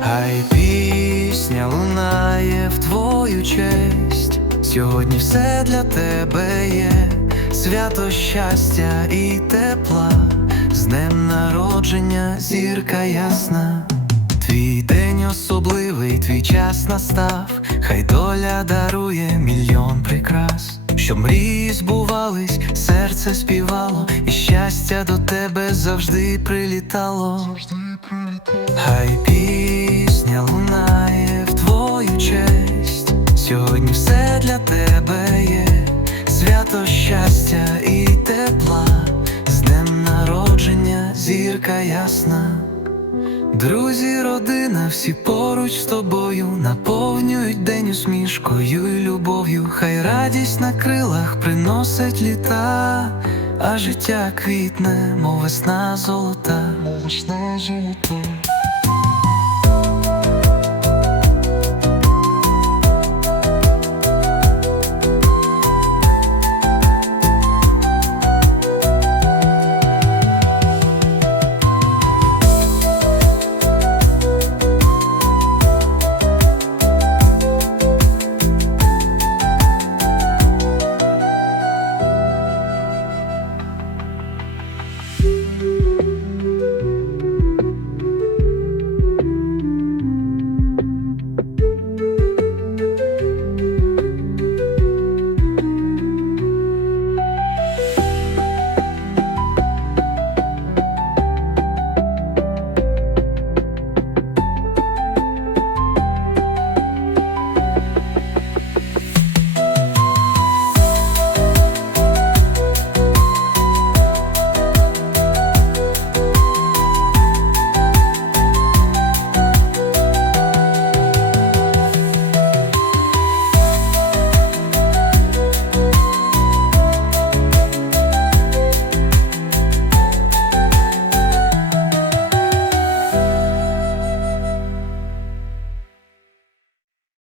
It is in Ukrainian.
Хай пісня лунає в твою честь. Сьогодні все для тебе є, свято щастя і тепла, з днем народження, зірка ясна. Твій день особливий, твій час настав, хай доля дарує мільйон прикрас, щоб мрії збувались, серце співало, і щастя до тебе завжди прилітало. Хай пісня лунає в твою честь. Сьогодні все для тебе є, свято щастя і тепла, з днем народження, зірка ясна. Друзі, родина, всі поруч з тобою наповнюють день усмішкою і любов'ю. Хай радість на крилах приносить літа, а життя квітне, мов весна золота. Весна золота